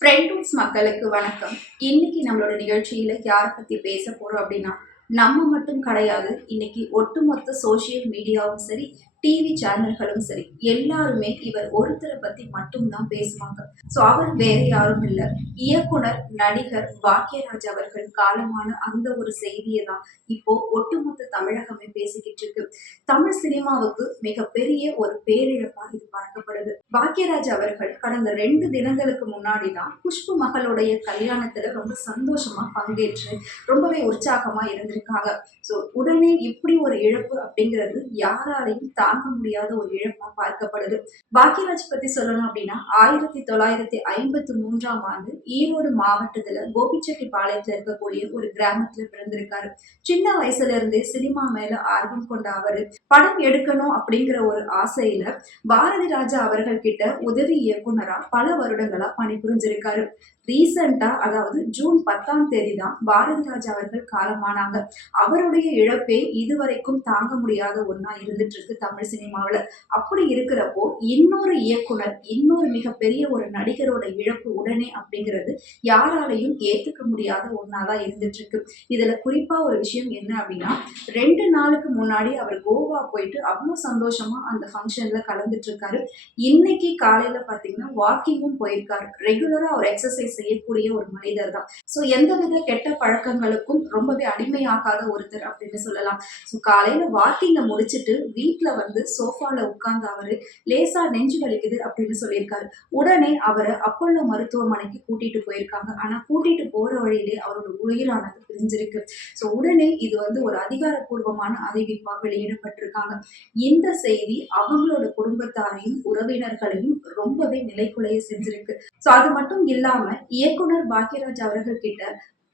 Friends மக்களுக்கு வணக்கம். இன்னைக்கு நம்மளோட நிகழ்ச்சியில யாரை பத்தி பேச போறோம் அப்படின்னா, நம்ம மட்டும் கிடையாது. இன்னைக்கு ஒட்டுமொத்த சோசியல் மீடியாவும் சரி, டிவி சேனல்களும் சரி, எல்லாருமே இவர் ஒருத்தரை பத்தி மட்டும்தான் பேசுவாங்க. அவர் வேற யாரும் இல்ல, இயக்குனர் நடிகர் பாக்யராஜ் அவர்கள் காலமான அந்த ஒரு செய்தியை தான் இப்போ ஒட்டுமொத்த தமிழகமே பேசிக்கிட்டு இருக்கு. தமிழ் சினிமாவுக்கு மிகப்பெரிய ஒரு பேரிழப்பா இது பார்க்கப்படுது. பாக்யராஜ் அவர்கள் கடந்த 2 தினங்களுக்கு முன்னாடி தான் குஷ்பு மகளுடைய கல்யாணத்துல ரொம்ப சந்தோஷமா பங்கேற்று ரொம்பவே உற்சாகமா இருந்திருக்காங்க. உடனே இப்படி ஒரு இழப்பு அப்படிங்கிறது யாராலையும் தாங்க முடியாத ஒரு இழப்பா பார்க்கப்படுது. பாக்யராஜ் பத்தி சொல்லணும் அப்படின்னா 1953ஆம் ஆண்டு ஈரோடு மாவட்டத்துல கோபிச்செட்டிப்பாளையத்துல இருக்கக்கூடிய ஒரு கிராமத்துல பிறந்திருக்காரு. சின்ன வயசுல இருந்தே சினிமா மேல ஆர்வம் கொண்ட அவரு படம் எடுக்கணும் அப்படிங்கிற ஒரு ஆசையில பாரதி ராஜா அவர்கள் கிட்ட உதவி இயக்குனரா பல வருடங்களா பணிபுரிஞ்சிருக்காரு. ரீசெண்டா அதாவது ஜூன் 10ஆம் தேதி தான் பாரதி ராஜா அவர்கள் காலமானாங்க. அவருடைய இழப்பே இதுவரைக்கும் தாங்க முடியாத ஒன்னா இருந்துட்டு இருக்கு தமிழ் சினிமாவில. அப்படி இருக்கிறப்போ இன்னொரு இயக்குனர், இன்னொரு மிகப்பெரிய ஒரு நடிகரோட இழப்பு உடனே அப்படிங்கிறது யாராலையும் ஏத்துக்க முடியாத ஒன்னாதான் இருந்துட்டு இருக்கு. இதுல குறிப்பா ஒரு விஷயம் என்ன அப்படின்னா, 2 நாளுக்கு முன்னாடி அவர் கோவா போயிட்டு அவ்வளவு சந்தோஷமா அந்த ஃபங்க்ஷன்ல கலந்துட்டு இருக்காரு. இன்னைக்கு காலையில பாத்தீங்கன்னா வாக்கிங்கும் போயிருக்காரு. ரெகுலரா அவர் எக்ஸசைஸ் செய்யக்கூடிய ஒரு மனிதர் தான். எந்தவித கெட்ட பழக்கங்களுக்கும் ரொம்பவே அடிமையாகாத ஒருத்தர் அப்படின்னு சொல்லலாம். காலையில வாக்கிங்க முடிச்சுட்டு வீட்டுல வந்து சோஃபால உட்கார்ந்து அவரு லேசா நெஞ்சு வலிக்குது அப்படின்னு சொல்லியிருக்காரு. உடனே அவரை அப்பல்லோ மருத்துவமனைக்கு கூட்டிட்டு போயிருக்காங்க. ஆனா கூட்டிட்டு போற வழியிலே அவரோட உயிரானது பிரிஞ்சிருக்கு. உடனே இது வந்து ஒரு அதிகாரப்பூர்வமான அறிவிப்பா வெளியிடப்பட்டிருக்காங்க. இந்த செய்தி அவங்களோட குடும்பத்தாரையும் உறவினர்களையும் ரொம்பவே நிலைக்குலைய செஞ்சிருக்கு. அது மட்டும் இல்லாம இயக்குனர் பாக்யராஜ் அவர்கள் கிட்ட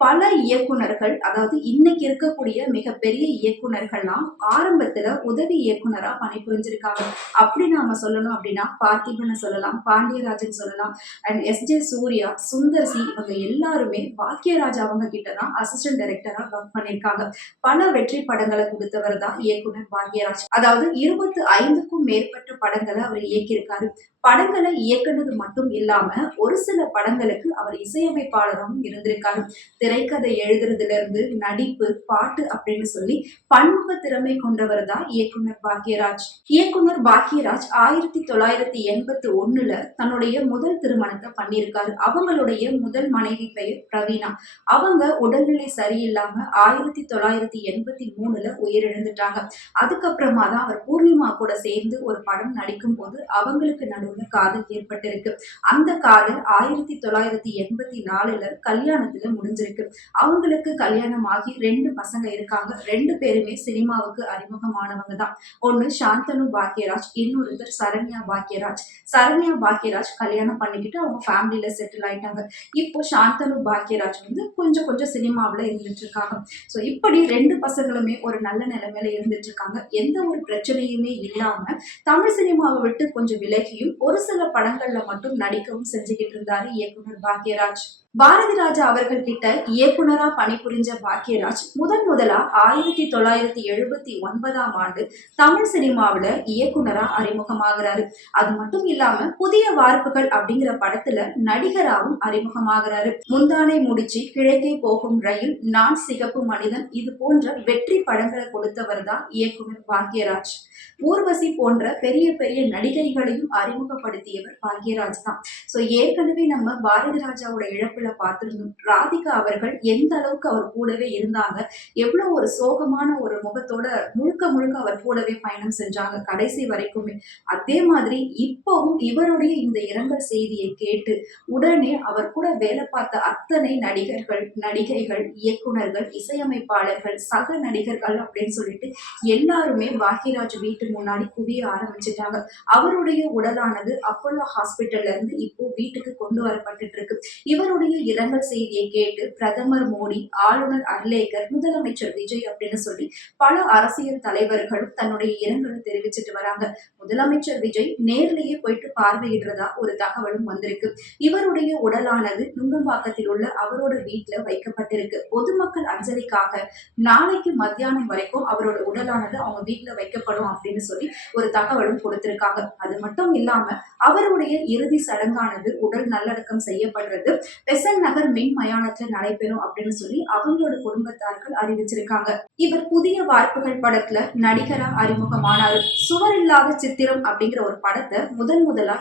பல இயக்குனர்கள், அதாவது இன்னைக்கு இருக்கக்கூடிய மிகப்பெரிய இயக்குனர்கள்லாம் ஆரம்பத்துல உதவி இயக்குனரா பணிபுரிஞ்சிருக்காங்க. அப்படி நாம சொல்லணும் அப்படின்னா பார்த்திபனை சொல்லலாம், பாண்டியராஜன் சொல்லலாம், அண்ட் எஸ்.ஜே. சூர்யா, சுந்தர் சி, இவங்க எல்லாருமே பாக்யராஜ் அவங்க கிட்டதான் அசிஸ்டன்ட் டைரக்டரா ஒர்க் பண்ணிருக்காங்க. பல வெற்றி படங்களை கொடுத்தவர் தான் இயக்குனர் பாக்யராஜ். அதாவது 25க்கும் மேற்பட்ட படங்களை அவர் இயக்கியிருக்காரு. படங்களை இயக்குனது மட்டும் இல்லாம ஒரு சில படங்களுக்கு அவர் இசையமைப்பாளராகவும் இருந்திருக்காரு. திரைக்கதை எழுதுறதுல இருந்து நடிப்பு, பாட்டு அப்படின்னு சொல்லி பன்முக திறமை கொண்டவர் தான் இயக்குனர் பாக்யராஜ். இயக்குனர் பாக்யராஜ் 1981ல தன்னுடைய முதல் திருமணத்தை பண்ணியிருக்காரு. அவங்களுடைய முதல் மனைவி பெயர் பிரவீனா. அவங்க உடல்நிலை சரியில்லாம 1983ல உயிரிழந்துட்டாங்க. அதுக்கப்புறமா தான் அவர் பூர்ணிமா கூட சேர்ந்து ஒரு படம் நடிக்கும் போது அவங்களுக்கு நடுவுல காதல் ஏற்பட்டிருக்கு. அந்த காதல் 1984ல கல்யாணத்துல முடிஞ்சிருக்கு. அவங்களுக்கு கல்யாணம் ஆகி 2 பசங்க இருக்காங்க. 2 பேருமே சினிமாவுக்கு அறிமுகமானவங்க தான். ஒன்னு சாந்தனு பாக்யராஜ், இன்னொருத்தர் சரண்யா பாக்யராஜ். சரண்யா பாக்யராஜ் கல்யாணம் பண்ணிக்கிட்டு அவங்க ஃபேமிலியில செட்டில் ஆயிட்டாங்க. இப்போ சாந்தனு பாக்யராஜ் வந்து கொஞ்சம் கொஞ்சம் சினிமாவில இருந்துட்டு இருக்காங்க. இப்படி 2 பசங்களுமே ஒரு நல்ல நிலைமையில இருந்துட்டு இருக்காங்க. எந்த ஒரு பிரச்சனையுமே இல்லாம தமிழ் சினிமாவை விட்டு கொஞ்சம் விலகியும் ஒரு சில படங்கள்ல மட்டும் நடிக்கவும் செஞ்சுக்கிட்டு இருந்தாரு இயக்குனர் பாக்யராஜ். பாரதி ராஜா அவர்கள் கிட்ட இயக்குனரா பணிபுரிஞ்ச பாக்யராஜ் முதலா 1979ஆம் ஆண்டு தமிழ் சினிமாவில இயக்குனரா அறிமுகமாகிறாரு. அது மட்டும் இல்லாம புதிய வார்ப்புகள் அப்படிங்கிற படத்துல நடிகராகவும் அறிமுகமாகிறாரு. முந்தானை முடிச்சு, கிழக்கே போகும் ரயில், நான் சிகப்பு மனிதன், இது போன்ற வெற்றி படங்களை கொடுத்தவர் தான் இயக்குனர் பாக்யராஜ். ஊர்வசி போன்ற பெரிய பெரிய நடிகைகளையும் அறிமுகப்படுத்தியவர் பாக்யராஜ் தான். ஏற்கனவே நம்ம பாரதி ராஜாவோட இழப்புல பார்த்திருந்தோம். ராதிகா அவர்கள் எந்த அளவுக்கு அவர் கூடவே இருந்தாங்க, எவ்வளவு ஒரு சோகமான ஒரு முகத்தோட முழுக்க முழுக்க அவர் கூடவே பயணம் செஞ்சாங்க கடைசி வரைக்குமே. அதே மாதிரி இப்பவும் இவருடைய இந்த இரங்கல் செய்தியை கேட்டு உடனே அவர் கூட வேலை பார்த்த அத்தனை நடிகர்கள், நடிகைகள், இயக்குனர்கள், இசையமைப்பாளர்கள், சக நடிகர்கள் அப்படின்னு சொல்லிட்டு எல்லாருமே பாக்யராஜ் வீட்டு முன்னாடி குவிய ஆரம்பிச்சுட்டாங்க. அவருடைய உடலானது அப்போலோ ஹாஸ்பிட்டல்ல இருந்து இப்போ வீட்டுக்கு கொண்டு வரப்பட்டு இருக்கு. இவருடைய அவருடைய இரங்கல் செய்தியை கேட்டு பிரதமர் மோடி, ஆளுநர் அர்லேக்கர், முதலமைச்சர் விஜய் அப்படின்னு சொல்லி பல அரசியல் தலைவர்களும் தன்னுடைய இரங்கலை தெரிவிச்சிட்டு வராங்க. முதலமைச்சர் விஜய் நேர்லயே போயிட்டு பார்வையிடுறதா ஒரு தகவலும் வந்திருக்கு. இவருடைய உடலானது நுங்கம்பாக்கத்தில் உள்ள அவரோட வீட்டுல வைக்கப்பட்டிருக்கு. பொதுமக்கள் அஞ்சலிக்காக நாளைக்கு மத்தியானம் வரைக்கும் அவரோட உடலானது அவங்க வீட்டுல வைக்கப்படும் அப்படின்னு சொல்லி ஒரு தகவலும் கொடுத்திருக்காங்க. அது மட்டும் இல்லாம அவருடைய இறுதி சடங்கானது உடல் நல்லடக்கம் செய்யப்படுறது பெசன்ட் நகர் மின் மயானத்துல நடைபெறும் அப்படின்னு சொல்லி அவங்களோட குடும்பத்தார்கள் அறிவிச்சிருக்காங்க. இவர் புதிய வார்ப்புகள் படத்துல நடிகரா அறிமுகமானாரு. சுவரில்லாத சித்திரம் அப்படிங்கிற ஒரு படத்தை முதலா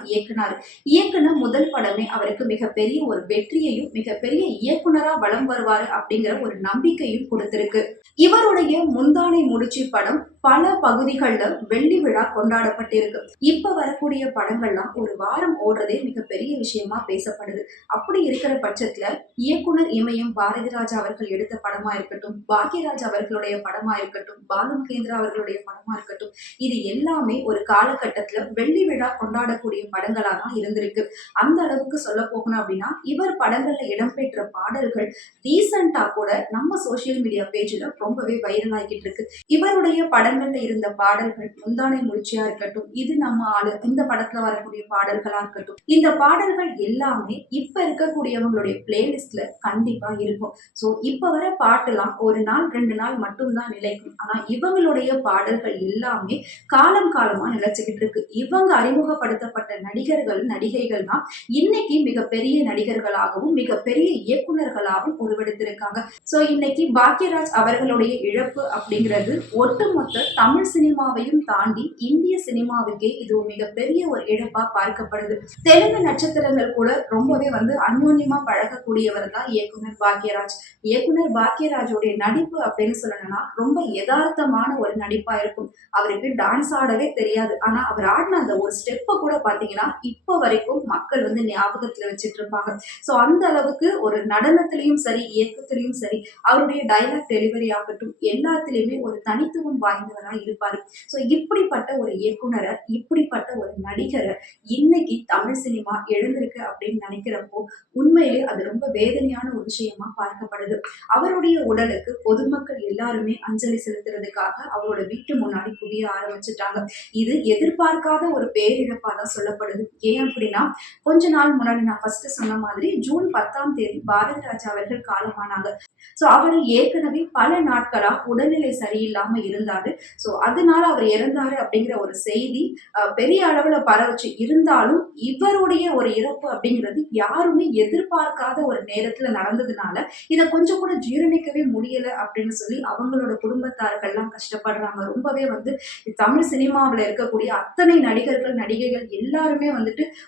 இயக்குன முதல் படமே அவருக்கு மிகப்பெரிய ஒரு வெற்றியையும் மிகப்பெரிய இயக்குனரா வலம் வருவாரு அப்படிங்கிற ஒரு நம்பிக்கையும் கொடுத்திருக்கு. இவருடைய முந்தானை முடிச்சு படம் பல பகுதிகளில் வெள்ளி விழா கொண்டாடப்பட்டிருக்கு. இப்ப வரக்கூடிய படங்கள்லாம் ஒரு வாரம் ஓடுறதே மிகப்பெரிய விஷயமா பேசப்படுது. அப்படி இருக்கிற பட்சத்துல இயக்குனர் இமயம் பாரதிராஜா அவர்கள் எடுத்த படமா இருக்கட்டும், பாக்யராஜ் அவர்களுடைய படமா இருக்கட்டும், பாலு மகேந்திரா அவர்களுடைய படமா இருக்கட்டும், இது எல்லாமே ஒரு காலகட்டத்துல வெள்ளி விழா கொண்டாடக்கூடிய படங்களா தான் இருந்திருக்கு. அந்த அளவுக்கு சொல்ல போகணும் அப்படின்னா இவர் படங்கள்ல இடம்பெற்ற பாடல்கள் ரீசெண்டா கூட நம்ம சோசியல் மீடியா பேஜ்ல ரொம்பவே வைரல் ஆகிட்டு இருக்கு. இவருடைய படங்கள்ல இருந்த பாடல்கள் முந்தானை முடிச்சியா இருக்கட்டும், இது நம்ம ஆளு, இந்த படத்துல வரக்கூடிய பாடல்களா இருக்கட்டும், இந்த பாடல்கள் எல்லாமே இப்ப இருக்கக்கூடியவங்களுடைய பிளேலிஸ்ட்ல கண்டிப்பா இருக்கும். சோ இப்ப வர பாட்டுலாம் ஒரு நாள் 2 நாள் மட்டும்தான் நிலைக்கும். ஆனா இவங்களுடைய பாடல்கள் எல்லாமே காலம் காலமா நிலைச்சுக்கிட்டு இருக்கு. இவங்க அறிமுகப்படுத்தப்பட்ட நடிகர்கள் நடிகைகள் தான் இன்னைக்கு மிகப்பெரிய நடிகர்களாகவும் மிகப்பெரிய இயக்குனர்களாகவும் உருவெடுத்திருக்காங்க. சோ இன்னைக்கு பாக்யராஜ் அவர்களுடைய இழப்பு அப்படிங்கிறது ஒட்டுமொத்த தமிழ் சினிமாவையும் தாண்டி இந்திய சினிமாவுக்கே இது மிகப்பெரிய ஒரு இழப்பா பார்க்கப்படுது. தெலுங்கு நட்சத்திரங்கள் கூட ரொம்பவே அந்யோன்யமா பழகக்கூடியவர் தான் இயக்குனர் பாக்யராஜ். இயக்குனர் பாக்யராஜோடைய நடிப்பு அப்படின்னு சொல்லணும்னா ரொம்ப யதார்த்தமான ஒரு நடிப்பா இருக்கும். அவருக்கு டான்ஸ் ஆடவே தெரியாது. ஆனா அவர் ஆடின அந்த ஒரு ஸ்டெப்பை கூட பாத்தீங்கன்னா இப்ப வரைக்கும் மக்கள் ஞாபகத்துல வச்சுட்டு இருப்பாங்க. சோ அந்த அளவுக்கு ஒரு நடனத்திலையும் சரி, இயக்கத்திலையும் சரி, அவருடைய டைலாக் டெலிவரி ஆகட்டும், எல்லாத்திலையுமே ஒரு தனித்துவம் வாய்ந்தவரா இருப்பாரு. சோ இப்படிப்பட்ட ஒரு இயக்குனரை, இப்படிப்பட்ட ஒரு நடிகரை இன்னைக்கு தமிழ் சினிமா எழுந்திருக்கு அப்படின்னு நினைக்கிறப்போ உண்மையிலே அது ரொம்ப வேதனையான ஒரு விஷயமா பார்க்கப்படுது. அவருடைய உடலுக்கு பொதுமக்கள் எல்லாருமே அஞ்சலி செலுத்துறதுக்காக அவரோட வீட்டு முன்னாடி குவிய ஆரம்பிச்சுட்டாங்க. இது எதிர்பார்க்காத ஒரு பேரிழப்பா தான் சொல்லப்படுது. ஏன் அப்படின்னா கொஞ்ச நாள் முன்னாடி நான் ஃபர்ஸ்ட் சொன்ன மாதிரி ஜூன் 10ஆம் தேதி பாரதிராஜா அவர்கள் காலமானாங்க. சோ அவர் ஏற்கனவே பல நாட்களா உடல்நிலை சரியில்லாம இருந்தாரு. சோ அதனால அவர் இறந்தாரு அப்படிங்கிற ஒரு செய்தி பெரிய அளவுல பரவச்சு இருந்தாலும் இவருடைய ஒரு இறப்பு அப்படிங்கிறது யாருமே எதிர்பார்க்காத ஒரு நேரத்துல நடந்ததுனால இதை கொஞ்சம் கூட ஜீரணிக்கவே முடியல அப்படின்னு சொல்லி அவங்களோட குடும்பத்தார்கள்லாம் கஷ்டப்படுறாங்க. ரொம்பவே தமிழ் சினிமாவில் இருக்கக்கூடிய அத்தனை நடிகர்கள் நடிகைகள் எல்லாருமே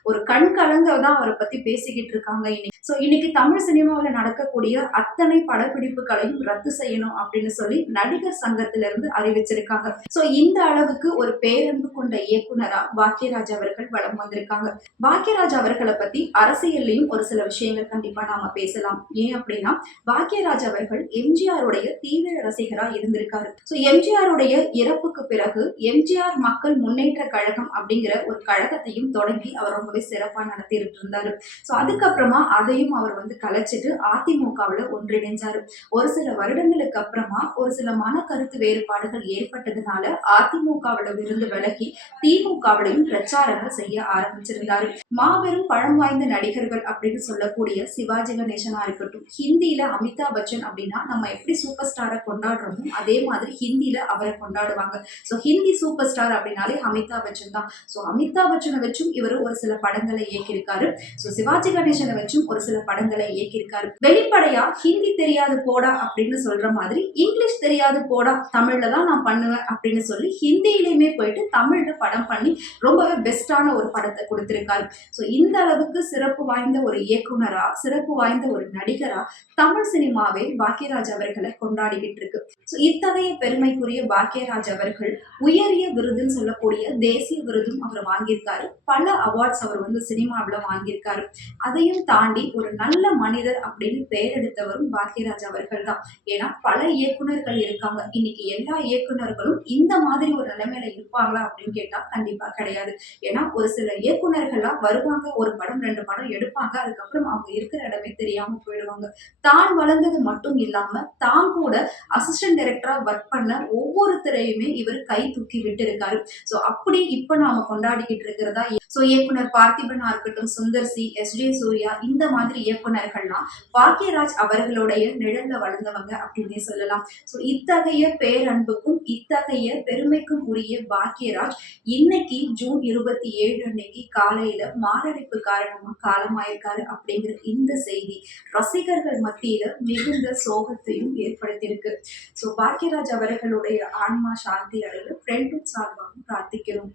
ஒரு கண் கலங்க தான் அவரை பத்தி பேசிக்கிட்டு இருக்காங்க இன்னைக்கு. சோ இன்னைக்கு தமிழ் சினிமாவில் நடக்கக்கூடிய அத்தனை படப்பிடிப்புகளையும் ரத்து செய்யணும் அப்படின்னு சொல்லி நடிகர் சங்கத்திலிருந்து அறிவிச்சிருக்காங்க. சோ இந்த அளவுக்கு ஒரு பேரன்பு கொண்ட இயக்குனரா பாக்யராஜ் அவர்கள் வலம் வந்திருக்காங்க. பாக்யராஜ் அவர்களை பத்தி அரசியல்லையும் ஒரு சில விஷயங்கள் கண்டிப்பா நாம பேசலாம். ஏன் அப்படின்னா பாக்யராஜ் அவர்கள் எம்ஜிஆருடைய தீவிர ரசிகரா இருந்திருக்காரு. சோ எம்ஜிஆருடைய இறப்புக்கு பிறகு எம்ஜிஆர் மக்கள் முன்னேற்ற கழகம் அப்படிங்கிற ஒரு கழகத்தையும் தொடங்கி அவர் ரொம்பவே சிறப்பா நடத்திட்டு இருந்தாரு. சோ அதுக்கப்புறமா அதையும் அவர் கலைச்சிட்டு அதிமுகவுல ஒன்றிணைஞ்சாரு. ஒரு சில வருடங்களுக்கு அப்புறமா ஒரு சில மன கருத்து வேறுபாடுகள் ஏற்பட்டதுனால அதிமுகவுல இருந்து விலகி திமுகவிலையும் பிரச்சாரங்கள் செய்ய ஆரம்பிச்சிருந்தாரு. மாபெரும் பழம் வாய்ந்த நடிகர்கள் அப்படின்னு சொல்லக்கூடிய சிவாஜி கணேசனா இருக்கட்டும், ஹிந்தியில அமிதாப் பச்சன் அப்படின்னா நம்ம எப்படி சூப்பர் ஸ்டாரை கொண்டாடுறோமோ அதே மாதிரி ஹிந்தியில அவரை கொண்டாடுவாங்க. சோ ஹிந்தி சூப்பர் ஸ்டார் அப்படின்னாலே அமிதாப் பச்சன் தான். சோ அமிதாப் பச்சனை வச்சும் இவர் ஒரு சில படங்களை இயக்கியிருக்காரு. சோ சிவாஜி கணேசனை வச்சும் ஒரு சில படங்களை இயக்கியிருக்காரு. வெளிப்படையா ஹிந்தி தெரியாது போடா அப்படின்னு சொல்ற மாதிரி இங்கிலீஷ் தெரியாது போடா, தமிழ்ல தான் நான் பண்ணுவேன் அப்படின்னு சொல்லி ஹிந்தியிலுமே போயிட்டு தமிழ்ல படம் பண்ணி ரொம்பவே பெஸ்டான ஒரு படத்தை கொடுத்திருக்காரு. சோ இந்த அளவுக்கு சிறப்பு வாய்ந்த ஒரு இயக்குனரா, சிறப்பு வாய்ந்த ஒரு நடிகரா தமிழ் சினிமாவே பாக்யராஜ் அவர்களை கொண்டாடிக்கிட்டு இருக்கு. சோ இத்தகைய பெருமைக்குரிய பாக்யராஜ் அவர்கள் உயரிய விருதுன்னு சொல்லக்கூடிய தேசிய விருதும் அவர் வாங்கியிருக்காரு. பல அவார்ட்ஸ் அவர் சினிமாவில் வாங்கியிருக்காரு. அதையும் தாண்டி ஒரு நல்ல மனிதர் அப்படின்னு பெயர் எடுத்தவரும் பாக்யராஜ் அவர்கள் தான். ஏன்னா பல இயக்குனர்கள் இருக்காங்க. இன்னைக்கு எல்லா இயக்குனர் இயக்குனர்களும் இந்த மாதிரி ஒரு நிலைமையில இருப்பாங்களா அப்படின்னு கேட்டா கண்டிப்பா கிடையாது. ஏன்னா ஒரு சில இயக்குனர்களா வருவாங்க, ஒரு படம் 2 படம் எடுப்பாங்க. அதுக்கப்புறம் அவங்க இருக்கிற இடமே தெரியாம போயிடுவாங்க. தான் வளர்ந்தது மட்டும் இல்லாம தான் கூட அசிஸ்டன்ட் டைரக்டரா ஒர்க் பண்ண ஒவ்வொருத்தரையுமே இவர் கை தூக்கி விட்டிருக்காரு. சோ அப்படி இப்ப நாம கொண்டாடிக்கிட்டு இருக்கிறதா இயக்குனர் பார்த்திபனா இருக்கட்டும், சுந்தர் சி, எஸ்.ஜே. சூர்யா இந்த மாதிரி இயக்குனர்கள்லாம் பாக்யராஜ் அவர்களுடைய நிழல்ல வளர்ந்தவங்க அப்படின்னே சொல்லலாம். சோ இத்தகைய பேரன்புக்கும் இத்தகைய பெருமைக்கும் உரிய பாக்யராஜ் இன்னைக்கு ஜூன் 27 அன்னைக்கு காலையில மாரடைப்பு காரணமா காலமாயிருக்காரு அப்படிங்கிற இந்த செய்தி ரசிகர்கள் மத்தியில மிகுந்த சோகத்தையும் ஏற்படுத்தியிருக்கு. சோ பாக்யராஜ் அவர்களுடைய ஆன்மா சாந்தி அடைய ஃப்ரெண்ட் சார்பாகவும் பிரார்த்திக்கிறோம்.